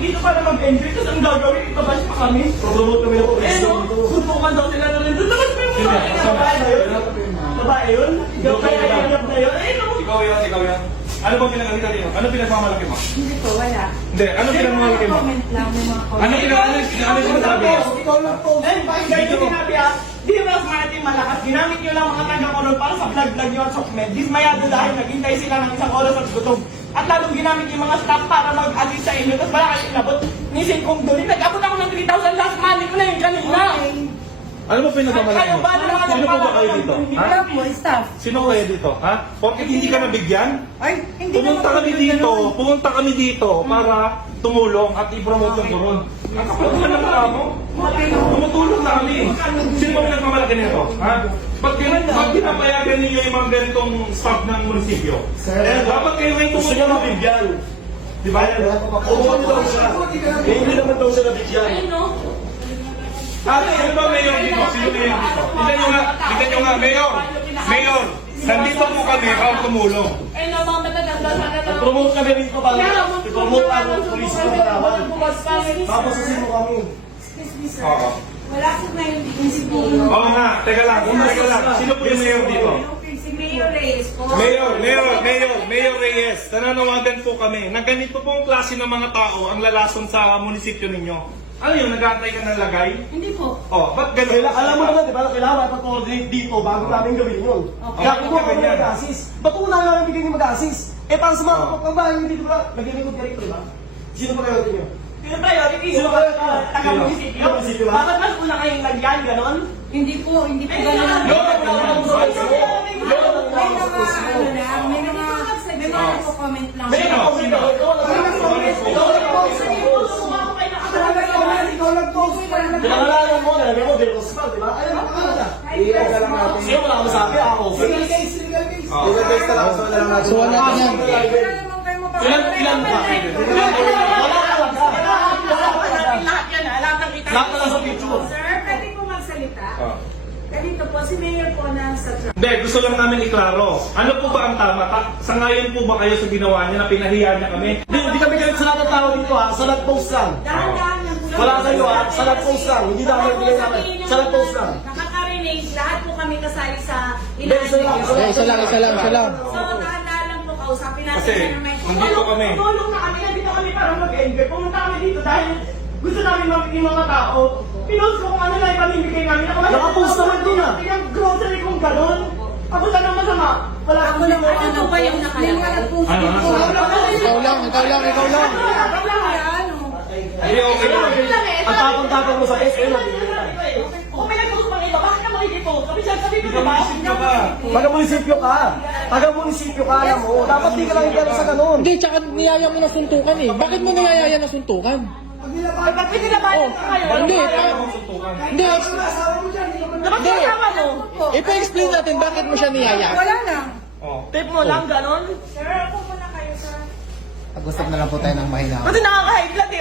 dito para mag-enjoy. Tapos ang gagawin, itabash pa kami. Promote kami na po. Eh no, suntukan daw sila na rin. Tapos may mga babae na yun. Babae yun? Ikaw kaya hirap na yun? Eh no. Ikaw yan. Ano bang pinagalitan dito? Ano pinagmamalaki mo? Hindi po, wala. Hindi, ano pinagmamalaki mo? Comment lang, may mga comment. Ano sinasabi mo? Ikaw lang po. Eh, guys, yung sinabi ah, di ba mas natin malakas? Ginamit nyo lang mga taga-koron para sa vlog-vlog nyo at sokmed. Dismayado dahil naghintay sila ng isang oras at gutom. At lalong ginamit yung mga staff para mag-assist sa inyo. Tapos wala kayo inabot. Nisin kong doon. Nag-abot ako ng 3,000 last money ko na yung kanina. Ano ba pinagmamalaki mo? Sino po ba kayo dito? Ha? Wala po, staff. Sino kayo dito? Ha? Porket hindi ka nabigyan? Ay, hindi Pumunta kami dito para tumulong at i-promote yung koron. Ang kapatulan ng tao mo? Tumutulong na kami. Sino ba pinagmamalaki nito? Ha? Ba't pinapayagan ninyo yung mga ganitong staff ng munisipyo? Dapat kayo ngayon Gusto niya tumutulong. mabigyan. Di ba? Promote daw siya. Eh, hindi naman daw siya nabigyan. Ay, no. Sino ba mayor dito? Sino mayor dito? Tignan nyo nga, mayor! Mayor! Nandito po kami para tumulong. Ay, no, mga matatanda sana na. Promote kami rito para i-promote ang police ng Palawan. Tapos sasino kami. Excuse me, sir. Oo. Wala po ngayon dito si Mayor. Oo nga, teka lang. Sino po yung mayor dito? Si Mayor Reyes po. Mayor Reyes, nananawagan po kami na ganito pong klase ng mga tao ang lalason sa munisipyo ninyo. Ano yun, nag-aantay ka ng lagay? Hindi po. Oh, ba't ganun? Alam mo naman, di ba, kailangan ipag-coordinate dito bago namin gawin yun. Kaya kung Okay, kami ganyan. mag-assist, ba't kung wala namin bigyan yung mag-assist? Eh, para sa mga kapagbahay nyo dito ba, nag-record ka rito, di ba? Sino pa kayo niyo? Sino priority? Sino ba taga-munisipyo? Munisipyo ba? Bakit mas una kayong lagyan, ganon? Hindi po ganun. Ay, May mga nagko-comment lang. May pinangalanan mo, nalagay mo, Del Costal, di ba? Ayun, nakakala ka. Sino wala ka masabi? Ako. Legal case talaga. So, wala natin. So, wala ka yan. Ilan ba? Wala ka lang ka. Lahat yan, lahat ng kita. Lahat na lang sa picture. Sir, pwede po magsalita. Ganito po, si Mayor po na sa truck. Hindi, gusto lang namin iklaro. Ano po ba ang tama? Sangayon po ba kayo sa ginawa niya na pinahiya niya kami? Hindi kami galit sa lahat ng tao dito ha. Sa nag-post lang. Dahan-dahan lang po. Wala kayo ha. Sa nag-post lang. Hindi na kami bigay namin. Sa nag-post lang. Nakaka-renage, lahat po kami kasali sa Hindi, isa lang. Isa lang. So, dahan-dahan lang po kausapin natin Kasi, na naman. nandito kami. Tulong na kami, nandito kami para mag-enjoy. Pumunta kami dito dahil gusto namin mamit yung mga tao. Pinost ko kung ano lang ipamimigay namin. Nakapost naman din ah. Yung grocery kong gano'n. Ako saan ang masama? Wala akong Ano ba yung nakalagay? Ikaw lang. Hindi, okay lang. Ang tapang-tapang mo sa post, ayun. Kung may nag-post pang iba, bakit ka makikipot? Sabi ko diba? Taga-munisipyo ka. Taga-munisipyo ka, alam mo. Dapat di ka lang gano'n sa gano'n. Hindi, tsaka niyaya mo na suntukan eh. Bakit mo niyaya na suntukan? Ay, pag pinilabanan ka kayo, Hindi, hindi. dapat kasama mo. Ipa-explain natin bakit mo siya niyaya. Wala lang. Tip mo lang, gano'n. Sir, ako muna kayo, sir. Pag-usap na lang po tayo ng mahina. Kasi nakaka-high blood eh.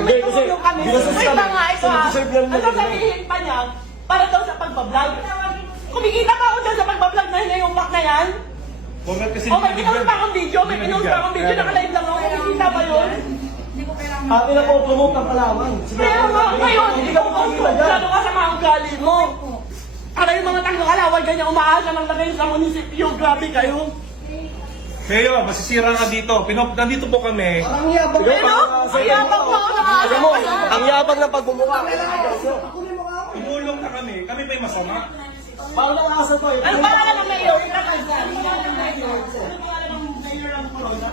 May tumulong kami. Kasi Wait lang nga, ito ah. deserve yan Ang sasabihin pa niya, para daw sa pagbablog. Kumikita pa ako dyan sa pagbablog na yung pack na yan. Kasi Oh, may pinost pa akong video, naka-live lang ako. Kumikita ba yun? Hindi ko kailangan. Atin na po, promote ng Palawan. Kaya nga, ngayon, Hindi ka mo pagkila dyan. Lalo ka sa mga ugali mo. Ano yung mga taga-kalawal, ganyan umaasa ng lagay sa munisipyo. Grabe kayo. Mayor, masisira ka dito. Nandito po kami. Ang yabang. Ano? Ang yabang mo, Alam mo, ang yabang ng pagbumuka. Tumulong na kami. Kami pa yung masama. Paano ang asa to eh? Ano ba alam ng mayor? Ano ba alam ng mayor ng Corona?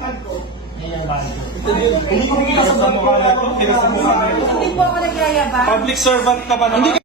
Hindi ko makikita sa Sa mukha na ito. Hindi po ako nagyayabang. Public servant ka ba naman?